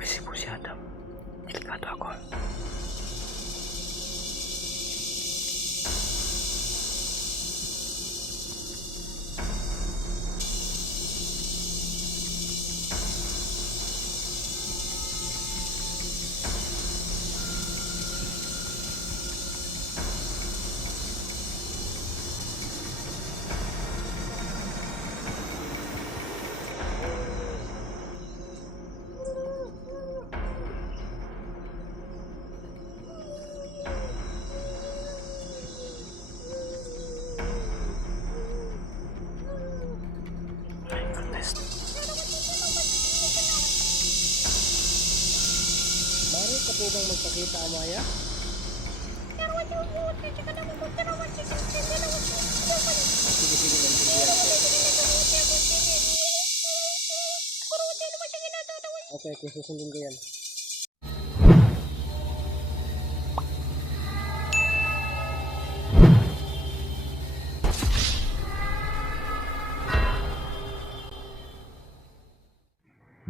Agresibo si Adam. Delikado ako. Mari ka po bang magpakita, Amaya? Sige, sige, nandun. Okay, okay, susundin ko yan.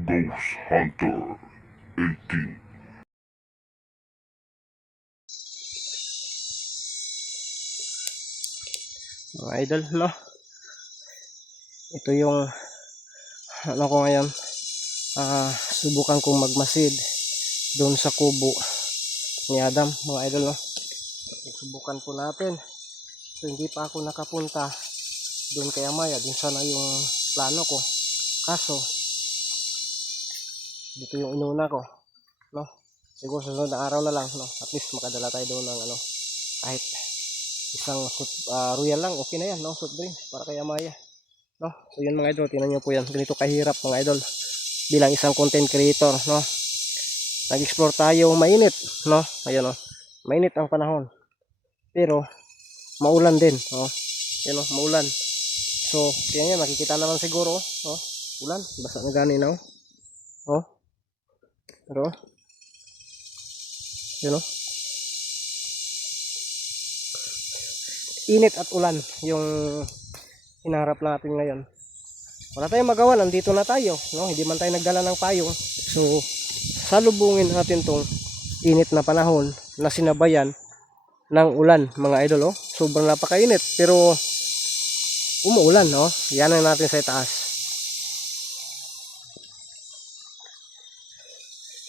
Ghost Hunter 18. Mga idol, no? Ito yung ano ko ngayon. Subukan kong magmasid doon sa kubo ni Adam, mga idol, no? Subukan po natin. So, hindi pa ako nakapunta doon kay Amaya. Doon sana yung plano ko. Kaso, dito yung inuna ko, no? Siguro susunod na araw na lang, no? At least makadala tayo doon ng ano, kahit isang royal lang, okay na yan, no? Soft drink para kay Amaya, no? So yun mga idol, tingnan nyo po yan, ganito kahirap mga idol bilang isang content creator, no? Nag-explore tayo, mainit, no? Ayun, no? Mainit ang panahon, pero maulan din, no? Yan, no? Maulan. So tingnan nyo, makikita naman siguro, no? Ulan, basa na gani, no? Oh, pero yun, no? Init at ulan yung hinaharap natin ngayon. Wala tayong magawa, nandito na tayo, no? Hindi man tayo nagdala ng payong. So salubungin natin tong init na panahon na sinabayan ng ulan, mga idol, oh. Sobrang napakainit pero umuulan, no? Yan ang natin sa itaas.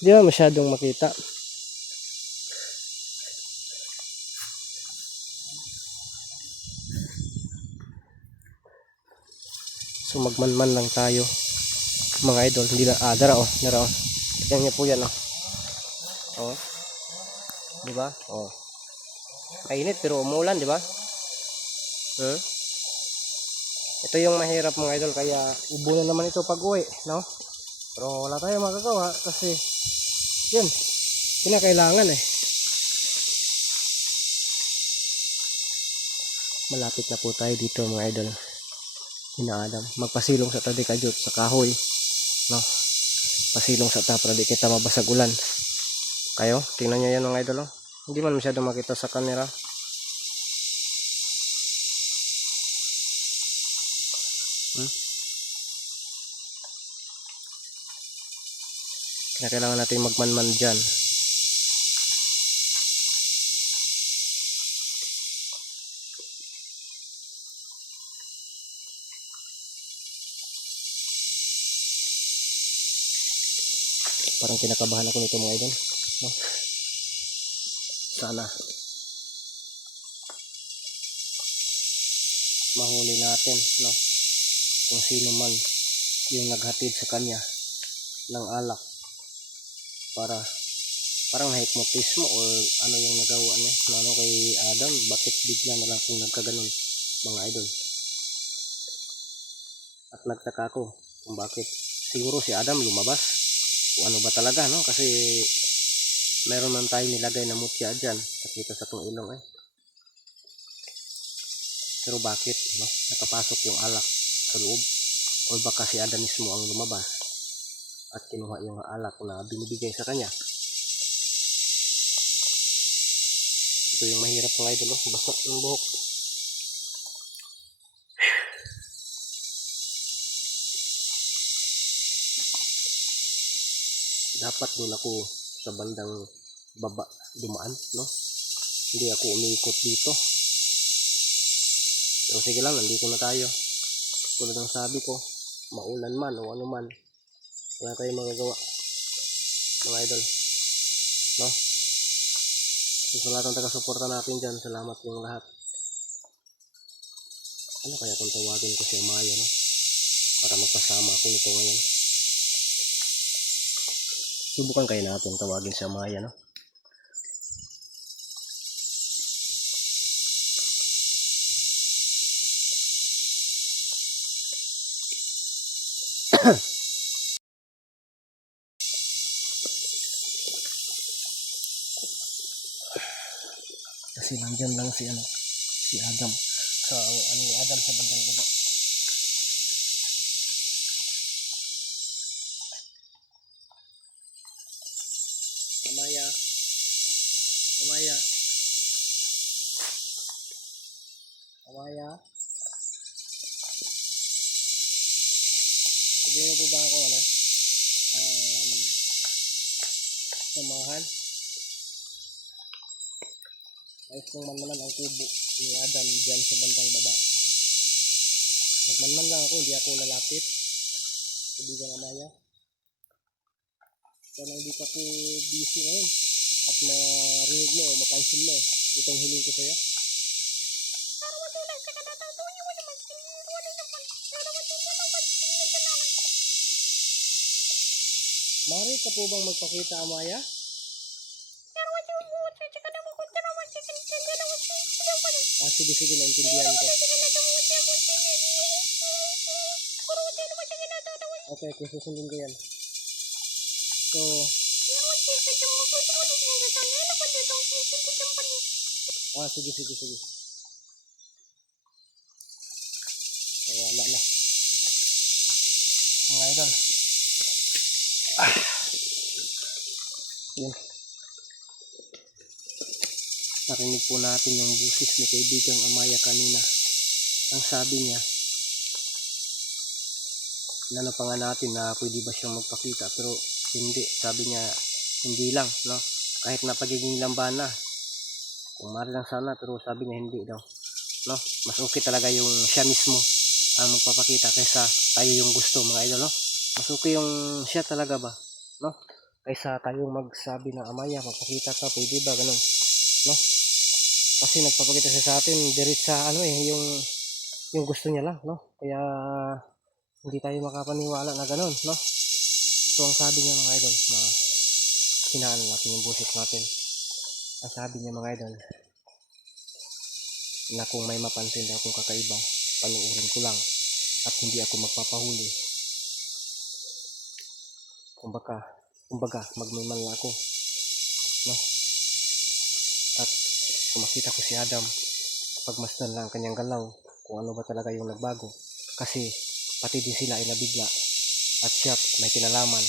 Di ba masyadong makita? So magmanman lang tayo, mga idol. Hindi na, dara, oh, dara, oh. Yan niya po yan, oh. Oh. Di ba? Oh. Kainit pero umuulan, di ba? Ito yung mahirap, mga idol, kaya ubo na naman ito pag-uwi, no? Pero wala tayong magagawa kasi yun, kinakailangan eh. Malapit na po tayo dito, mga idol. Hinaadam, magpasilong sa tadi kajut sa kahoy, no? Pasilong sa ta para di kita mabasag ulan. Kayo, tingnan nyo yan, mga idol, oh. Hindi man masyado makita sa camera. Kaya kailangan natin magmanman dyan. Parang kinakabahan ako nito, mga idol, no? Sana mahuli natin, no? Kung sino man yung naghatid sa kanya ng alak para parang na-hypnotismo or ano yung nagawa niya, ano kay Adam, bakit bigla na lang kung nagkaganon, mga idol. At nagtaka ako kung bakit. Siguro si Adam lumabas o ano ba talaga, no? Kasi meron man tayo nilagay na mutya dyan, nakita sa itong ilong eh. Pero bakit, no? Nakapasok yung alak sa loob, o baka si Adam mismo ang lumabas at kinuha yung alak na binibigay sa kanya. Ito yung mahirap, mga idol, oh. Basa yung buhok. dapat doon ako sa bandang baba dumaan, no? Hindi ako umiikot dito. Pero sige lang, nandito na tayo. Tulad ng sabi ko, maulan man o ano man, wala tayong magagawa, mga idol, no? So, sa lahat ng taga-suporta natin dyan, salamat yung lahat. Ano kaya kung tawagin ko si Amaya, no? Para magpasama ako nito ngayon. Subukan kayo natin tawagin si Amaya, no? Kasi nandyan lang si Adam. So, ni Adam sa bandang baba. Amaya. Amaya. Amaya. Sabihin mo po ba ako, samahan? Ayos kong manmanan ang kubo ni Adam dyan sa bandang baba. Magmanman lang ako, hindi ako lalapit. Kaibigan Amaya. Sana hindi ka po busy ngayon at marinig mo o mapansin mo itong hiling ko sa'yo. Mari ka po bang magpakita, Amaya? Sige, naintindihan ko. Okay, kung susundin ko yan. So, sige. Wala na. Mga idol. Yun. Narinig po natin yung busis ni kaibigang Amaya kanina. Ang sabi niya, inano pa nga natin na pwede ba siyang magpakita, pero hindi. Sabi niya, hindi lang, no? Kahit na pagiging lambana, kung mari lang sana, pero sabi niya hindi daw, no? Mas okay talaga yung siya mismo ang magpapakita kaysa tayo yung gusto, mga idol, no? Mas okay yung siya talaga ba, no? Kaysa tayong magsabi ng Amaya, magpakita ka, pwede ba, ganun, no? Kasi nagpapakita siya sa atin diretsa yung gusto niya lang, no? Kaya hindi tayo makapaniwala na ganun, no? So ang sabi niya, mga idol, na hinaan natin yung busit natin. Ang sabi niya, mga idol, na kung may mapansin daw akong kakaiba, panuurin ko lang at hindi ako magpapahuli. Kumbaga magmimal lang ako, no? At kung makita ko si Adam, pagmasdan lang ang kanyang galaw kung ano ba talaga yung nagbago, kasi pati din sila ay nabigla at siya may kinalaman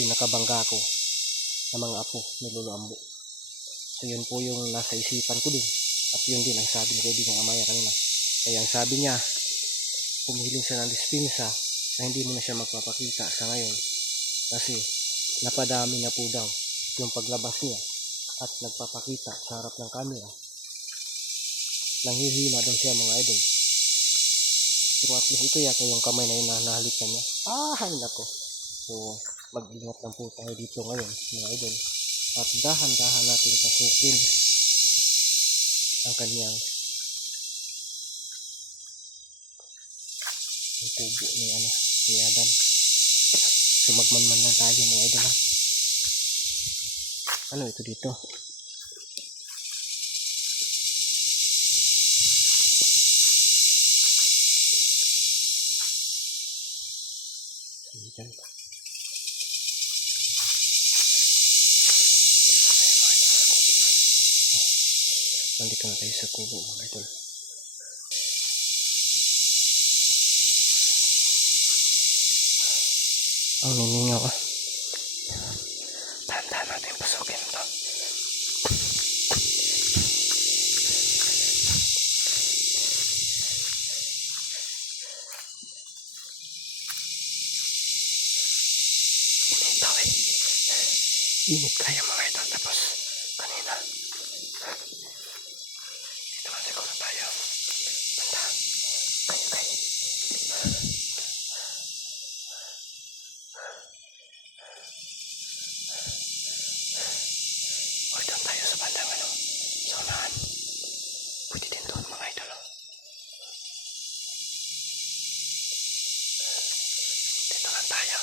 yung nakabangga ko na mga apo ni Lolo Ambo. So yun po yung nasa isipan ko din, at yun din ang sabi ni kaibigang Amaya kanina. Kaya ang sabi niya, pumihiling siya ng dispensa na hindi mo na siya magpapakita sa ngayon kasi napadami na po daw yung paglabas niya at nagpapakita sa harap ng camera. Nanghihina daw siya, mga idol. Pero at least ito yata yung kamay na yun na nahalikan niya. Ay nako. So mag-ingat lang po tayo dito ngayon, mga idol. At dahan-dahan natin pasukin ang kanyang kubo ni Adam. So magmanman lang tayo, mga idol, ha. Ano ito dito? Diyan. Nandito na tayo sa kubo, mga idol. Ang niningaw, ah. Tanda natin pasukin ito. tao eh. Init kaya mga idol. Tapos kanina dito lang siguro tayo. Banda. Kaya. O doon tayo sa bandang ano. Sa unahan. Pwede din doon mga idol. Dito lang tayo.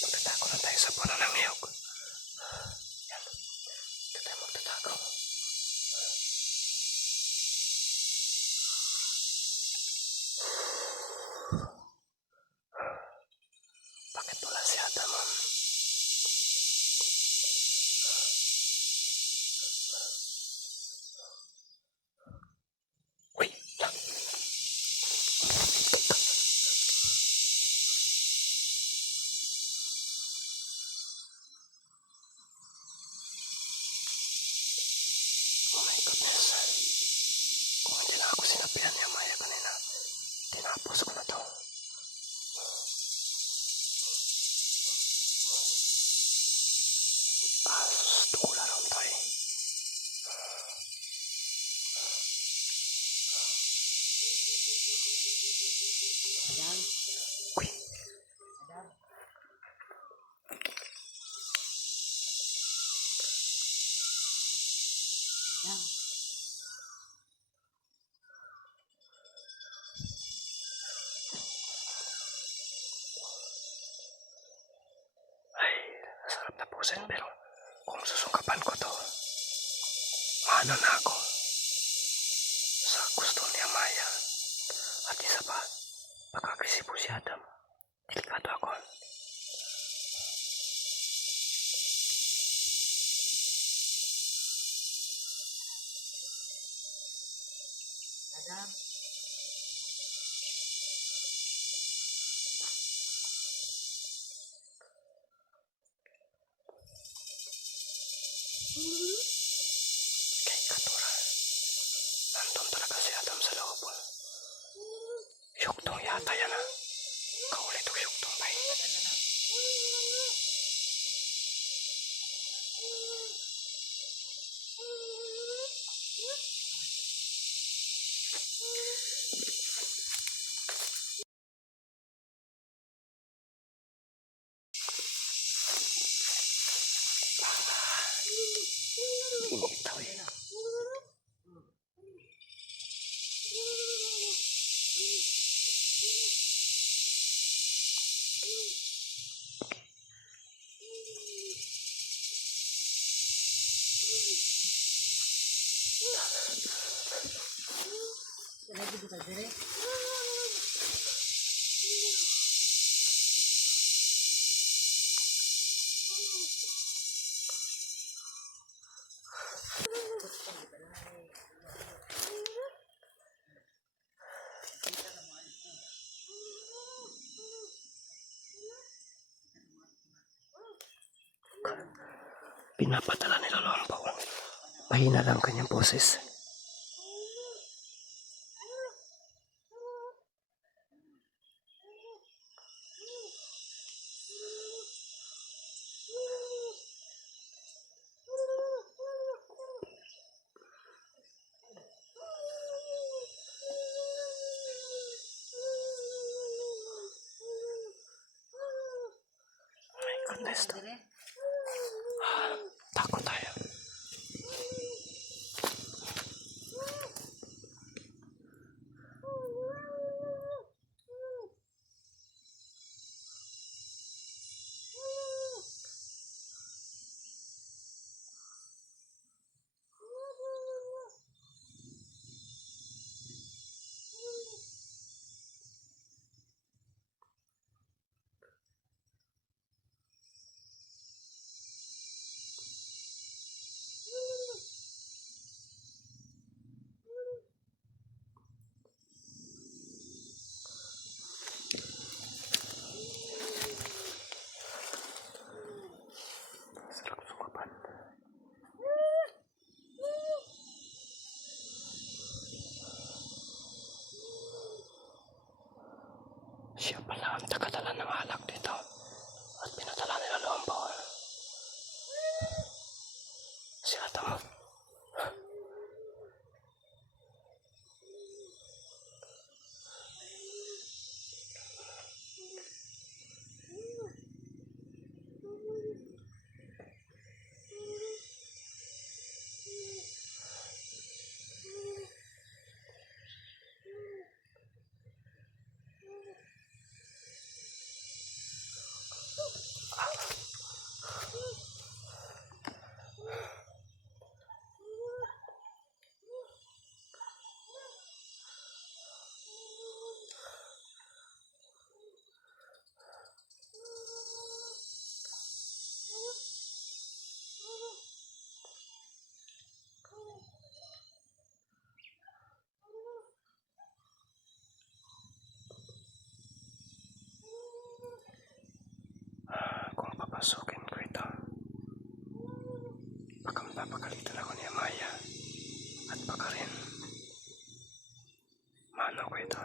Magtatako lang tayo sa puno ng niyog. Yan. Dito tayo magtatako. Bakit wala si Adam? Uy! Lang! Oh my goodness. Kung hindi na ako sinabihan niya Maya kanina, tinapos ko na to. Tukula ron to eh. Uy! Ay, sarap tapusin pero kung susungkapan ko to, ano na ako sa gusto ni Amaya. At isa pa, pag-agresibo si Adam, delikado ako. Adam? Kay Katura, nandun talaga si Adam sa loob. Syuktong yata yan ah. Kaulit o syuktong pa eh. Init daw eh. Pinapadala nila Lompaw. Pahina lang kanyang boses. My goodness. Takot tayo. Sarap sungkapan. Siya pala ang tagadala ng alak dito at pinadala nila Papasukin ko ito. Baka mapapagalitan ako ni Amaya. At baka rin mano ko ito.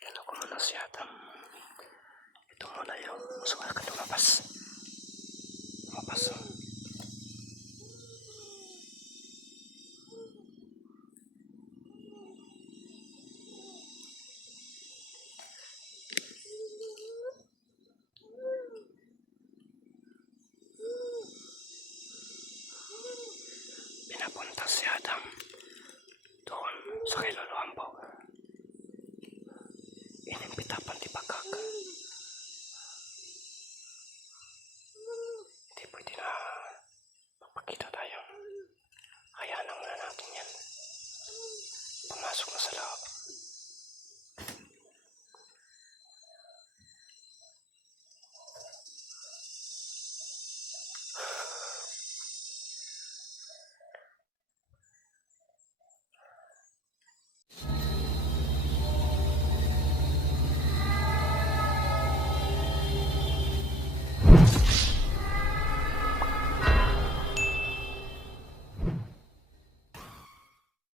Ano ko muna si Adam. Ito muna yung suka ka lumabas. Lumabas oh. Pinapunta si Adam doon sa kay Lolo Ambaw. Inimbita pantibagag. Hindi pwede na magpakita tayo. Hayaan na muna natin yan. Pumasok na sa loob.